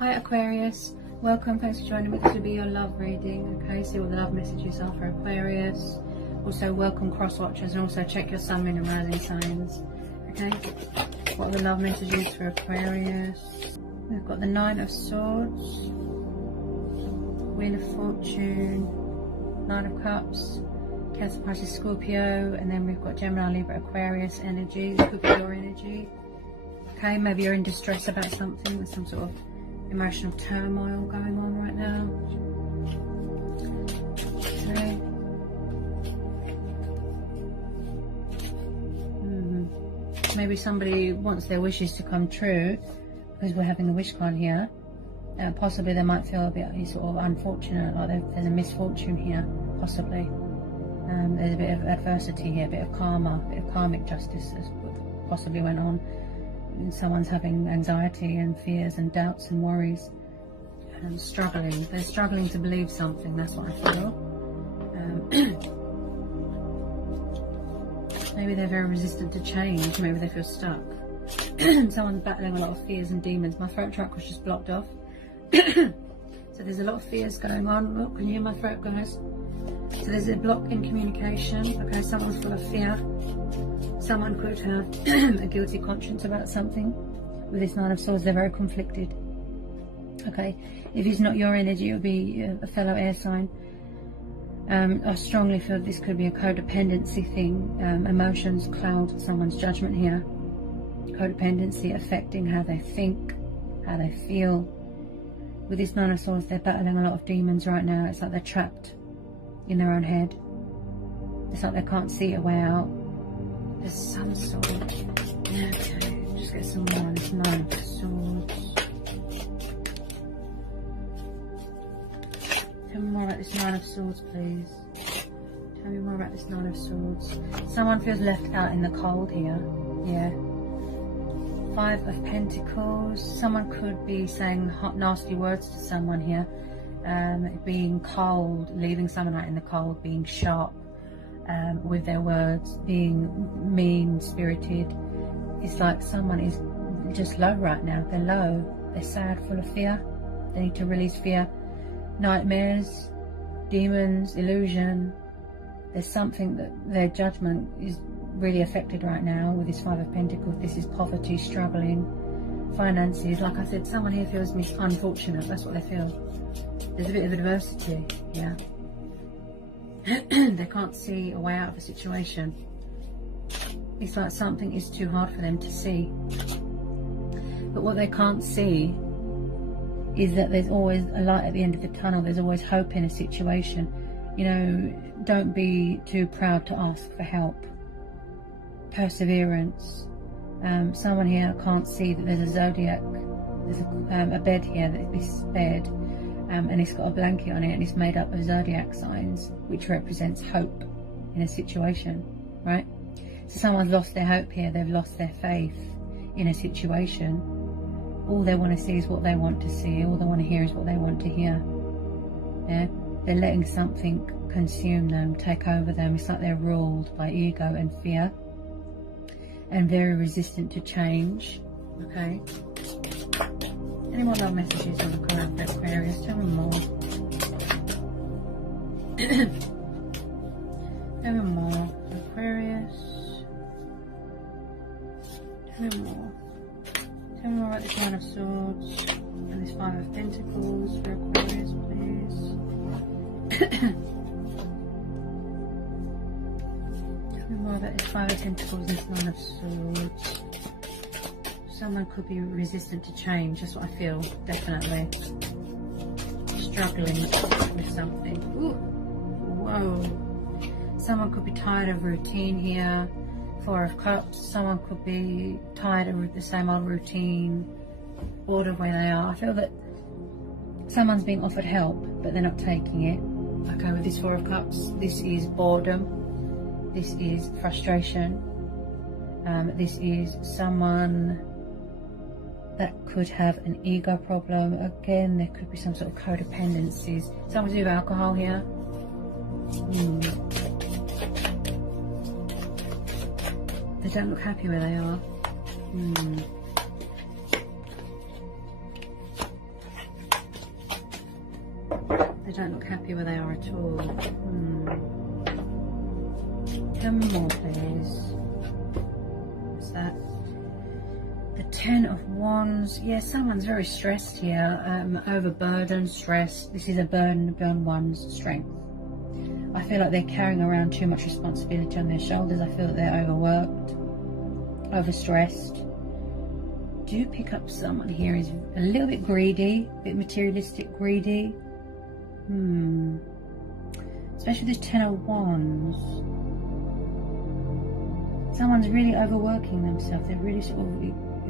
Hi Aquarius, welcome, thanks for joining me. This will be your love reading, okay? See what the love messages are for Aquarius. Also welcome cross watchers, and also check your sun, moon and rising signs, okay? What are the love messages for Aquarius? We've got the Nine of Swords, Wheel of Fortune, Nine of Cups, Cancer, Pisces, Scorpio, and then we've got Gemini, Libra, Aquarius energy. This could be your energy, okay? Maybe you're in distress about something, with some sort of emotional turmoil going on right now. Okay. Maybe somebody wants their wishes to come true, because we're having the wish card here. Possibly they might feel a bit sort of unfortunate, like there's a misfortune here, possibly. There's a bit of adversity here, a bit of karma, a bit of karmic justice that possibly went on. Someone's having anxiety and fears and doubts and worries and struggling. They're struggling to believe something, that's what I feel. Maybe they're very resistant to change. Maybe they feel stuck. Someone's battling a lot of fears and demons. My throat chakra was just blocked off. So there's a lot of fears going on. Look, can you hear my throat, guys? So there's a block in communication. Okay, someone's full of fear. Someone could have a guilty conscience about something. With this Nine of Swords, they're very conflicted. Okay, if it's not your energy, it would be a fellow air sign. I strongly feel this could be a codependency thing. Emotions cloud someone's judgment here. Codependency affecting how they think, how they feel. With this Nine of Swords, they're battling a lot of demons right now. It's like they're trapped in their own head. It's like they can't see a way out. There's some sort of... Okay, just get some more on this Nine of Swords. Tell me more about this Nine of Swords, please. Tell me more about this Nine of Swords. Someone feels left out in the cold here. Yeah. Five of Pentacles. Someone could be saying hot, nasty words to someone here. Being cold, leaving someone out in the cold, being sharp with their words, being mean-spirited. It's like someone is just low right now. They're low. They're sad, full of fear. They need to release fear. Nightmares, demons, illusion. There's something that their judgment is really affected right now with this Five of Pentacles. This is poverty, struggling, finances. Like I said, someone here feels unfortunate. That's what they feel. There's a bit of adversity, yeah. They can't see a way out of a situation. It's like something is too hard for them to see. But what they can't see is that there's always a light at the end of the tunnel. There's always hope in a situation. You know, don't be too proud to ask for help. Perseverance. Someone here can't see that there's a zodiac. There's a bed here, this bed, and it's got a blanket on it, and it's made up of zodiac signs, which represents hope in a situation, right? So someone's lost their hope here. They've lost their faith in a situation. All they want to see is what they want to see. All they want to hear is what they want to hear. Yeah? They're letting something consume them, take over them. It's like they're ruled by ego and fear, and very resistant to change. Okay. Any more love messages on the card for Aquarius? Tell me more. Tell me more. Aquarius. Tell me more. Tell me more about this Nine of Swords and this Five of Pentacles for Aquarius, please. Tell me more about this Five of Pentacles and this Nine of Swords. Someone could be resistant to change. That's what I feel, definitely. Struggling with something. Ooh. Whoa. Someone could be tired of routine here. Four of Cups. Someone could be tired of the same old routine, bored of where they are. I feel that someone's being offered help, but they're not taking it. Okay, with this Four of Cups, this is boredom. This is frustration. This is someone that could have an ego problem. Again, there could be some sort of codependencies. Something to do with alcohol here. They don't look happy where they are. They don't look happy where they are at all. Tell me more, please. What's that? The 10 of Wands. Yeah, someone's very stressed here. Overburdened, stressed. This is a burden beyond one's strength. I feel like they're carrying around too much responsibility on their shoulders. I feel that they're overworked, overstressed. Do pick up someone here is a little bit greedy, a bit materialistic, greedy. Especially this 10 of Wands. Someone's really overworking themselves. They're really sort of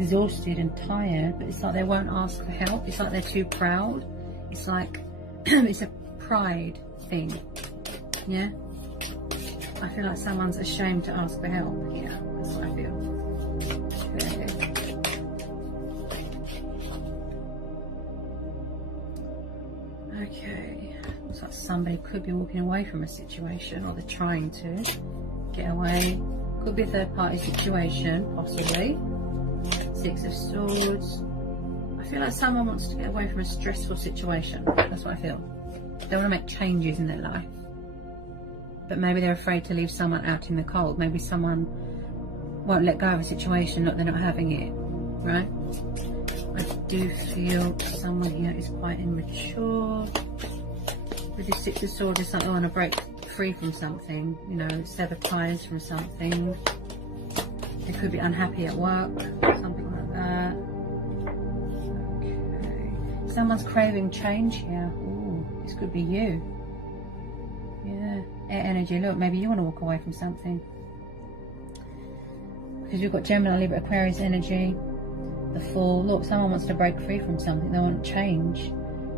exhausted and tired, but it's like they won't ask for help. It's like they're too proud. It's like it's a pride thing. Yeah, I feel like someone's ashamed to ask for help here. That's what I feel. Okay, looks like somebody could be walking away from a situation, or they're trying to get away. Could be a third party situation, possibly. 6 of Swords. I feel like someone wants to get away from a stressful situation. That's what I feel. They want to make changes in their life, but maybe they're afraid to leave someone out in the cold. Maybe someone won't let go of a situation, not they're not having it, right? I do feel someone here is quite immature. With this 6 of Swords, it's like they want to break free from something, you know, sever ties from something. They could be unhappy at work, something like that. Okay. Someone's craving change here. Ooh, this could be you. Yeah, air energy. Look, maybe you want to walk away from something. Because you've got Gemini, Libra, Aquarius energy. The Fool. Look, someone wants to break free from something. They want change.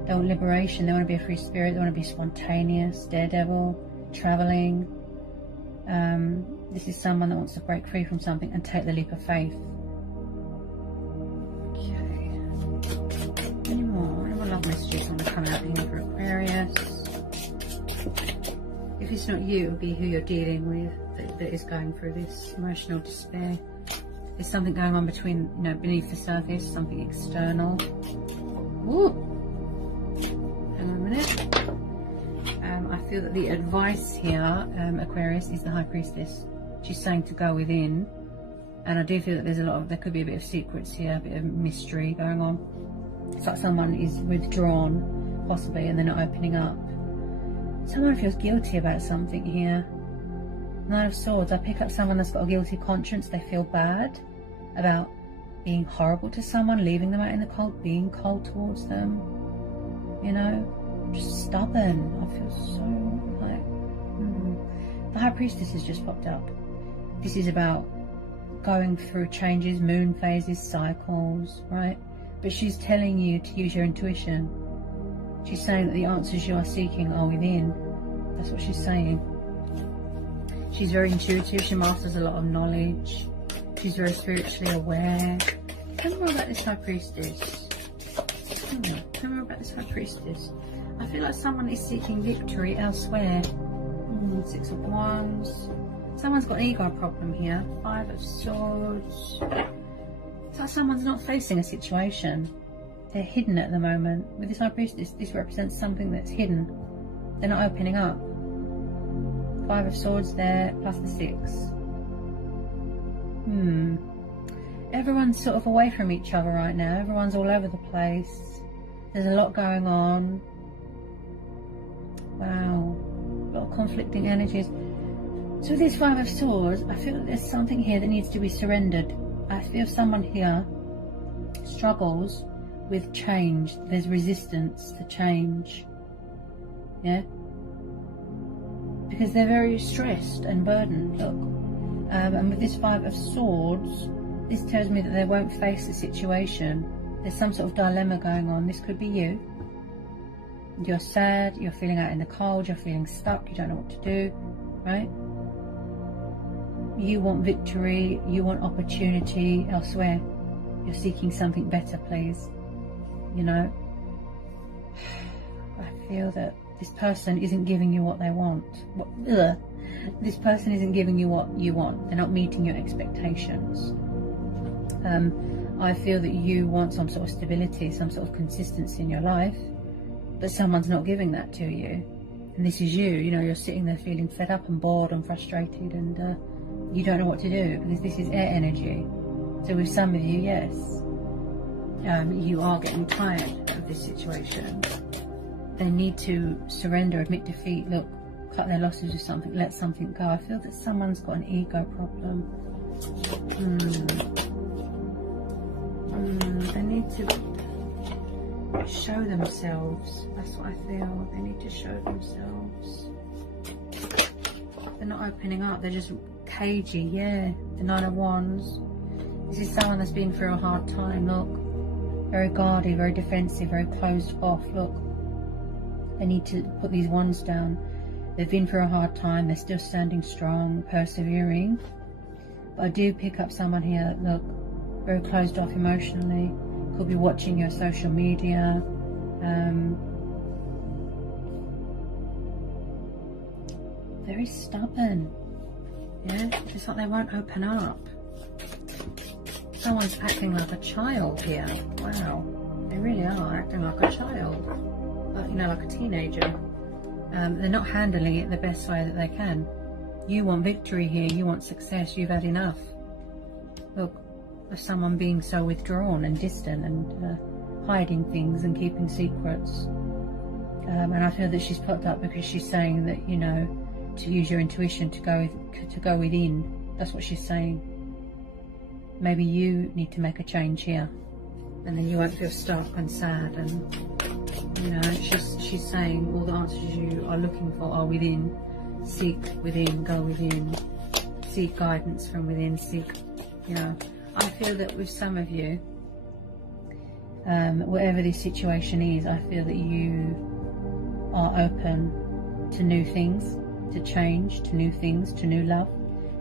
They want liberation. They want to be a free spirit. They want to be spontaneous, daredevil, traveling. This is someone that wants to break free from something and take the leap of faith. Okay. Any more love messages want to come out here for Aquarius? If it's not you, it'll be who you're dealing with that is going through this emotional despair. There's something going on between, you know, beneath the surface, something external. Ooh. Hang on a minute. I feel that the advice here, Aquarius, is the High Priestess. She's saying to go within, and I do feel that there's there could be a bit of secrets here, a bit of mystery going on. It's like someone is withdrawn, possibly, and they're not opening up. Someone feels guilty about something here. 9 of Swords. I pick up someone that's got a guilty conscience. They feel bad about being horrible to someone, leaving them out in the cold, being cold towards them. You know, just stubborn. I feel so like... The High Priestess has just popped up. This is about going through changes, moon phases, cycles, right? But she's telling you to use your intuition. She's saying that the answers you are seeking are within. That's what she's saying. She's very intuitive. She masters a lot of knowledge. She's very spiritually aware. Tell me more about this High Priestess. Tell me more about this High Priestess. I feel like someone is seeking victory elsewhere. 6 of Wands. Someone's got an ego problem here. 5 of Swords. It's like someone's not facing a situation. They're hidden at the moment. With this High Priestess, this represents something that's hidden. They're not opening up. 5 of Swords there, plus the 6. Everyone's sort of away from each other right now. Everyone's all over the place. There's a lot going on. Wow. A lot of conflicting energies. So with this 5 of Swords, I feel that there's something here that needs to be surrendered. I feel someone here struggles with change. There's resistance to change. Yeah? Because they're very stressed and burdened, look. And with this 5 of Swords, this tells me that they won't face the situation. There's some sort of dilemma going on. This could be you. You're sad, you're feeling out in the cold, you're feeling stuck, you don't know what to do, right? You want victory, you want opportunity elsewhere. You're seeking something better, please. You know? I feel that this person isn't giving you what they want. This person isn't giving you what you want. They're not meeting your expectations. I feel that you want some sort of stability, some sort of consistency in your life. but someone's not giving that to you. And this is you, you know, you're sitting there feeling fed up and bored and frustrated, and you don't know what to do, because this is air energy. So with some of you, yes, you are getting tired of this situation. They need to surrender, admit defeat, look, cut their losses with something, let something go. I feel that someone's got an ego problem. They need to show themselves. That's what I feel. They need to show themselves. They're not opening up. They're just cagey. Yeah, the Nine of Wands. This is someone that's been through a hard time. Look, very guarded, very defensive, very closed off. Look, they need to put these wands down. They've been through a hard time. They're still standing strong, persevering. But I do pick up someone here. Look, very closed off emotionally. Could be watching your social media. Very stubborn. Yeah, it's like they won't open up. Someone's acting like a child here. Wow, they really are acting like a child. You know, like a teenager. They're not handling it the best way that they can. You want victory here. You want success. You've had enough. Look, of someone being so withdrawn and distant and hiding things and keeping secrets. And I feel that she's popped up because she's saying that, you know, to use your intuition to go within. That's what she's saying. Maybe you need to make a change here, and then you won't feel stuck and sad. And you know, she's saying all the answers you are looking for are within. Seek within, go within, seek guidance from within, seek, you know. I feel that with some of you, whatever this situation is, I feel that you are open to new things, to change, to new things, to new love.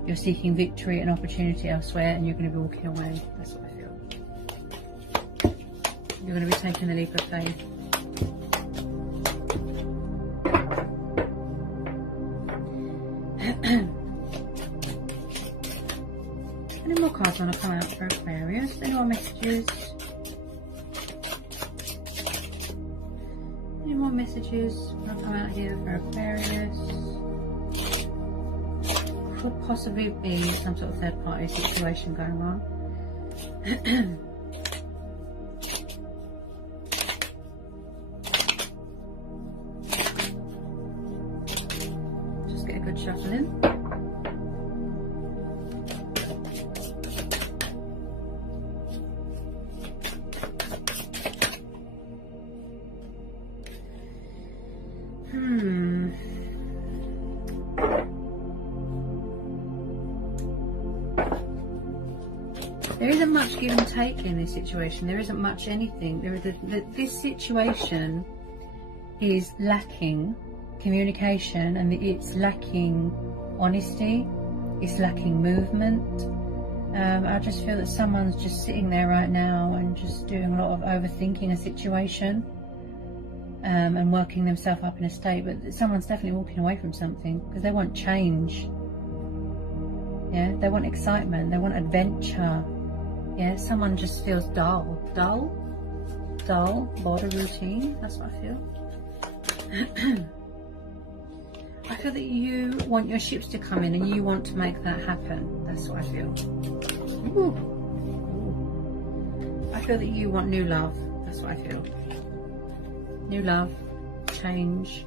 You're seeking victory and opportunity elsewhere, and you're going to be walking away. That's what I feel. You're going to be taking the leap of faith. Any more cards want to come out for Aquarius? Any more messages? Any more messages want to come out here for Aquarius? Could possibly be some sort of third party situation going on. Just get a good shuffle in. There isn't much give and take in this situation. There isn't much anything. This situation is lacking communication, and it's lacking honesty. It's lacking movement. I just feel that someone's just sitting there right now and just doing a lot of overthinking a situation, and working themselves up in a state. But someone's definitely walking away from something because they want change. Yeah, they want excitement. They want adventure. Yeah, someone just feels dull, bored of routine. That's what I feel. I feel that you want your ships to come in, and you want to make that happen. That's what I feel. Ooh. I feel that you want new love. That's what I feel. New love, change.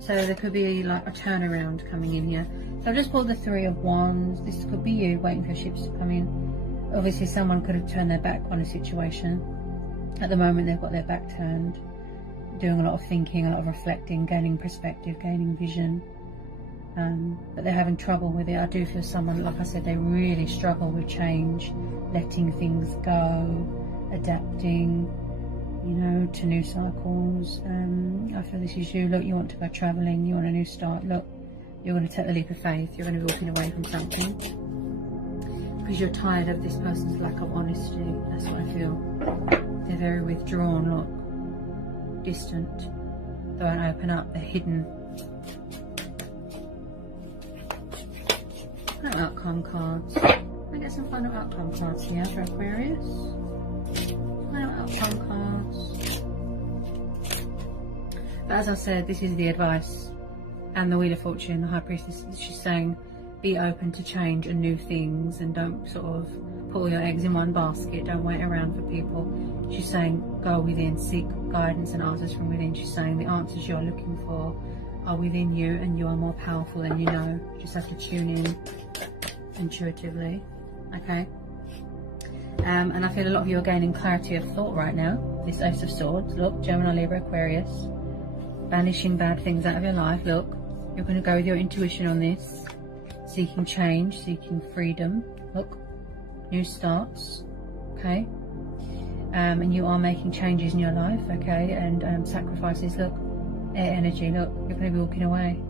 So there could be like a turnaround coming in here. So I just pulled the Three of Wands. This could be you waiting for ships to come in. Obviously someone could have turned their back on a situation. At the moment they've got their back turned, doing a lot of thinking, a lot of reflecting, gaining perspective, gaining vision. But they're having trouble with it. I do feel someone, like I said, they really struggle with change, letting things go, adapting, you know, to new cycles. I feel this is you. Look, you want to go travelling, you want a new start. Look, you're going to take the leap of faith. You're going to be walking away from something because you're tired of this person's lack of honesty. That's what I feel. They're very withdrawn, look, distant. They won't open up, they're hidden. Final outcome cards. I get some final outcome cards here for Aquarius. Final outcome cards. But as I said, this is the advice. And the Wheel of Fortune, the High Priestess, she's saying be open to change and new things, and don't sort of put all your eggs in one basket. Don't wait around for people. She's saying go within, seek guidance and answers from within. She's saying the answers you're looking for are within you, and you are more powerful than you know. You just have to tune in intuitively, okay? And I feel a lot of you are gaining clarity of thought right now. This Ace of Swords, look, Gemini, Libra, Aquarius, banishing bad things out of your life. Look, you're going to go with your intuition on this, seeking change, seeking freedom. Look, new starts, okay? And you are making changes in your life, okay? And sacrifices. Look, air energy. Look, you're going to be walking away.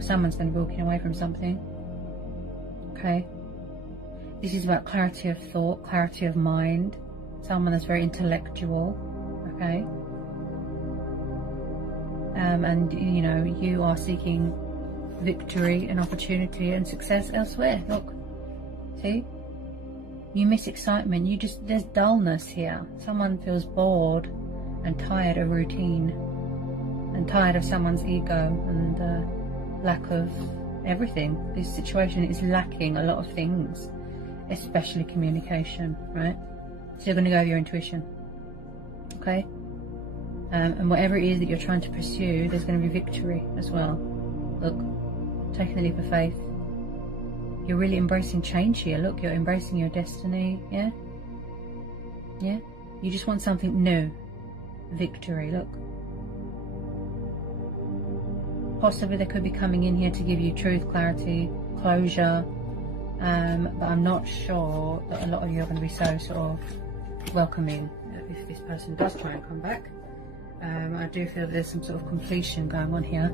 Someone's going to be walking away from something, okay? This is about clarity of thought, clarity of mind. Someone that's very intellectual, okay? And you know, you are seeking victory and opportunity and success elsewhere. Look, see? You miss excitement. You just, there's dullness here. Someone feels bored and tired of routine, and tired of someone's ego and lack of everything. This situation is lacking a lot of things, especially communication, right? So you're going to go with your intuition, okay? And whatever it is that you're trying to pursue, there's going to be victory as well. Look, taking the leap of faith. You're really embracing change here. Look, you're embracing your destiny, yeah? Yeah? You just want something new. Victory, look. Possibly they could be coming in here to give you truth, clarity, closure. But I'm not sure that a lot of you are going to be so sort of welcoming if this person does try and come back. I do feel that there's some sort of completion going on here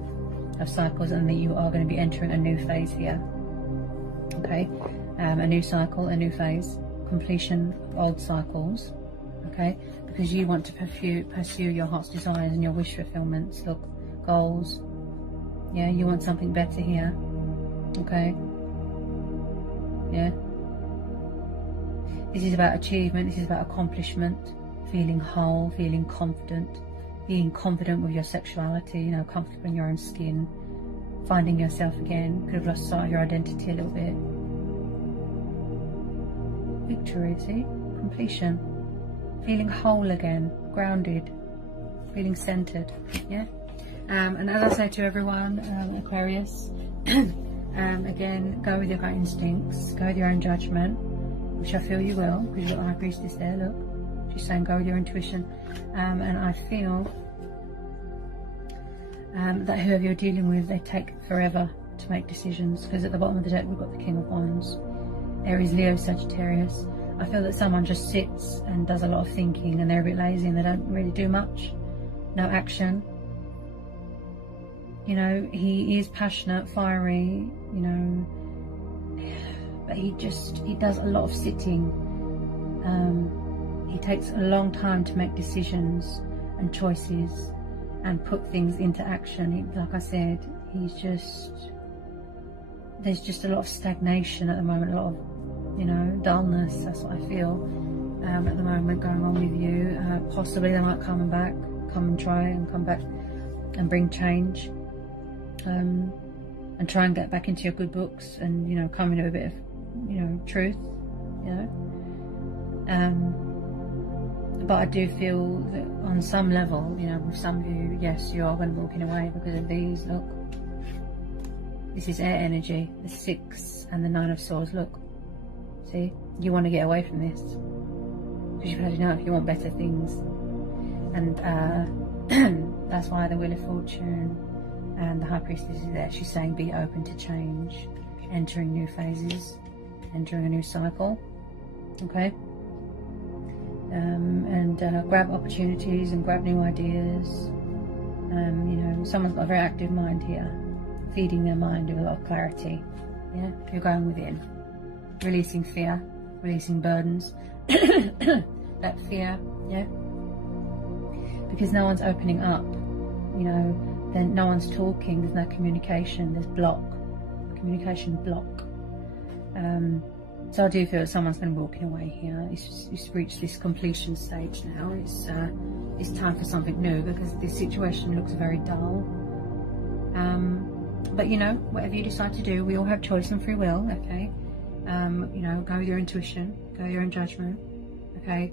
of cycles, and that you are going to be entering a new phase here. Okay, a new cycle, a new phase, completion of old cycles. Okay, because you want to pursue your heart's desires and your wish fulfillments. Look, goals. Yeah, you want something better here. Okay. Yeah. This is about achievement. This is about accomplishment. Feeling whole, feeling confident, being confident with your sexuality. You know, comfortable in your own skin. Finding yourself again. Could have lost sight of your identity a little bit. Victory, see? Completion. Feeling whole again. Grounded. Feeling centered. Yeah? And as I say to everyone, Aquarius, again, go with your gut instincts. Go with your own judgment. Which I feel you will. Because you've got the High Priestess there, look. She's saying go with your intuition. And I feel that whoever you're dealing with, they take forever to make decisions, because at the bottom of the deck we've got the King of Wands, Aries, Leo, Sagittarius. I feel that someone just sits and does a lot of thinking, and they're a bit lazy and they don't really do much. No action. You know, he is passionate, fiery, you know, but he does a lot of sitting. He takes a long time to make decisions and choices and put things into action. Like I said, there's just a lot of stagnation at the moment, a lot of, you know, dullness. That's what I feel at the moment going on with you. Possibly they might come and try and come back and bring change, and try and get back into your good books, and, you know, come into a bit of, you know, truth, you know. But I do feel that on some level, you know, with some of you, yes, you are going to be walking away because of these. Look, this is air energy, the 6 and the 9 of Swords. Look, see, you want to get away from this because you've had enough. You want better things, and that's why the Wheel of Fortune and the High Priestess is there. She's saying be open to change, entering new phases, entering a new cycle. Okay. And grab opportunities and grab new ideas. You know, someone's got a very active mind here, feeding their mind with a lot of clarity. Yeah, you're going within, releasing fear, releasing burdens. That fear, yeah, because no one's opening up. You know, then no one's talking. There's no communication. There's communication block. So I do feel that someone's going to be walking away here. It's reached this completion stage now. It's time for something new, because this situation looks very dull. But you know, whatever you decide to do, we all have choice and free will, okay? You know, go with your intuition, go with your own judgment, okay?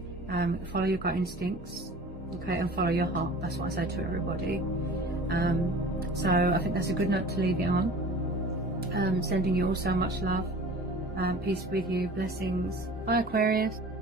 Follow your gut instincts, okay, and follow your heart. That's what I say to everybody. So I think that's a good note to leave it on. Sending you all so much love, peace with you, blessings. Bye, Aquarius.